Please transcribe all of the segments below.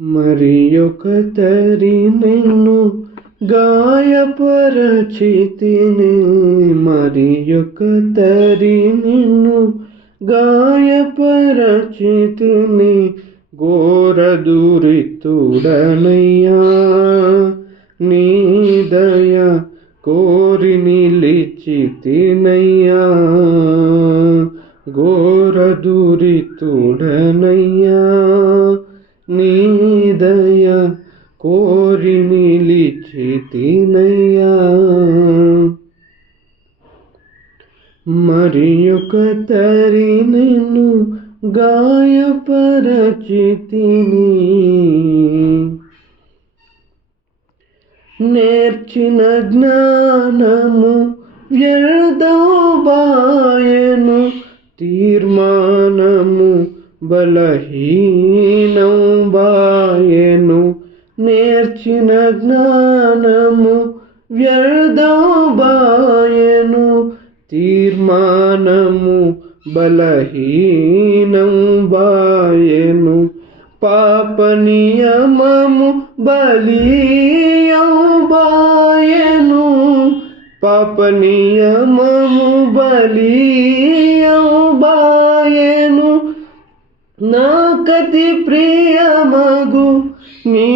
మరి ఒక తరి నిన్ను గాయపరచితిని, మరి ఒక తరి నిన్ను గాయపరచితిని, ఘోర దురితుడనయ్యా నీ దయ కోరి నిలిచితినయ్యా, ఘోర దురితుడనయ్యా నీ దయ కోరి నిలిచితినయ్యా. మరి ఒక తరి నిన్ను గాయపరచితిని, నేర్చిన జ్ఞానము వ్యర్థబాయెను, తీర్మానము బలహీనం బాయెను, నేర్చిన జ్ఞానము వ్యర్థబాయెను, తీర్మానము బలహీనం బాయెను, పాప నియమము బలీయం బాయెను, పాప నియమము బలీయం బాయెను, నాకతి ప్రియమగు నీ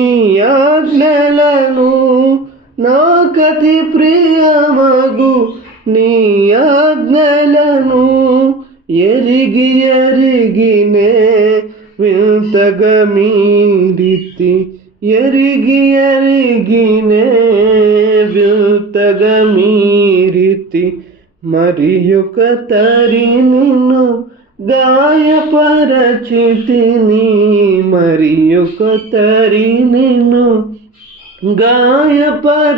ఆజ్ఞలను, నాకతి ప్రియమగు నీ ఆజ్ఞలను ఎరిగి ఎరిగినే వింతగా మీరితి, ఎరిగి ఎరిగినే వింతగా మీరితి. మరి ఒక తరి నిన్ను గాయపరచితిని, మరి ఒక తరి నిన్ను గాయపరచితిని,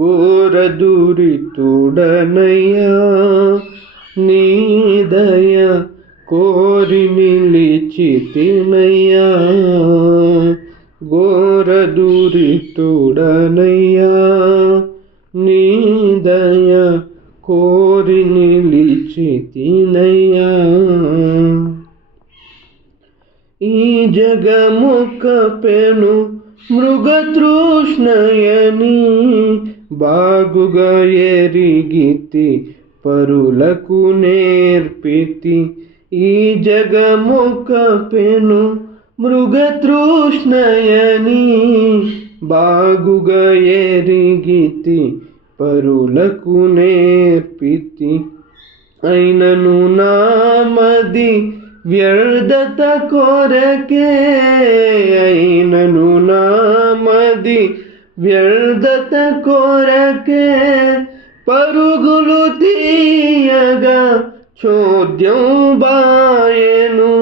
ఘోర దురితుడనయ్యా నీ దయ కోరి నిలిచితినయ్యా, ఘోర దురితుడనయ్యా నీ దయ కోరి నిలిచితినయ్యా. ఈ జగము కపెను మృగతృష్ణయని, బాగుగా ఎరిగితి పరులకు నేర్పితి, ఈ జగము కపెను మృగతృష్ణయని, బాగుగా ఎరిగితి పరులకు నేర్పితి, అయినను నామది వ్యర్థత కొరకే, అయినను నామది వ్యర్థత కొరకే, పరుగులు తీయగా చోద్యం బాయెను,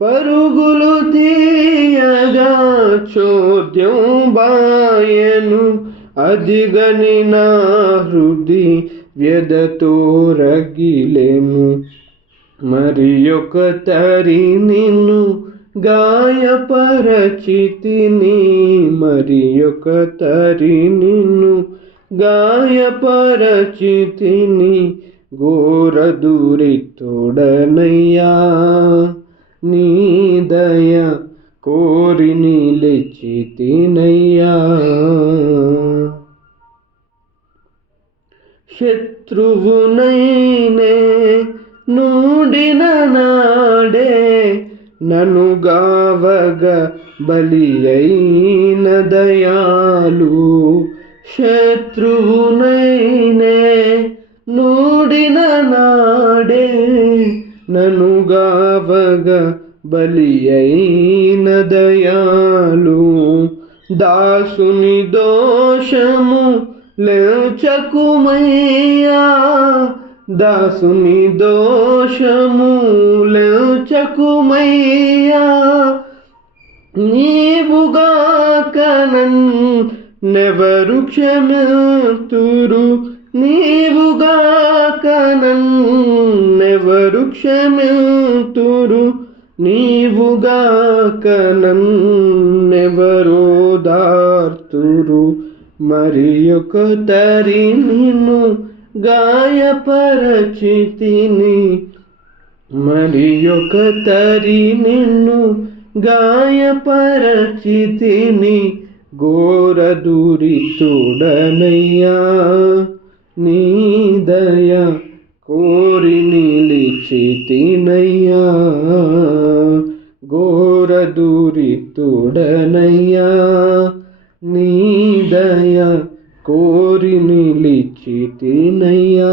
పరుగులు తీయగా చోద్యం బాయెను, అదిగని నా హృది వ్యధతో రగిలెను. మరి ఒక తరి నిన్ను గాయపరచితిని, మరి ఒక తరి నిన్ను గాయపరచితిని, ఘోర దురితుడనయ్యా నీ దయ కోరి నిలిచితినయ్యా. శత్రువునైనే నూడిన నాడే నన్ను గావగ బలి అయిన దయాలు, శత్రువునైనే నూడిన నాడే నన్ను గావగ బలి అయిన దయాలు, దాసుని దోషము లేచకుమయ్యా, దాసుని దోషము లేచకుమయ్యా, నీవుగాక నన్నెవరు క్షమితురు, నీవుగాక నన్నెవరు క్షమితురు, నీవుగాక నన్నెవరో దార్తురు. మరి ఒక తరి నిన్ను గాయపరచితిని, మరి ఒక తరి నిన్ను గాయపరచితిని ఘోరదురితుడనయ్యా నీ దయ కోరి నిలిచితినయ్యా ఘోరదురితుడనయ్యా నీ దయ కోరి నిలిచితినయ్యా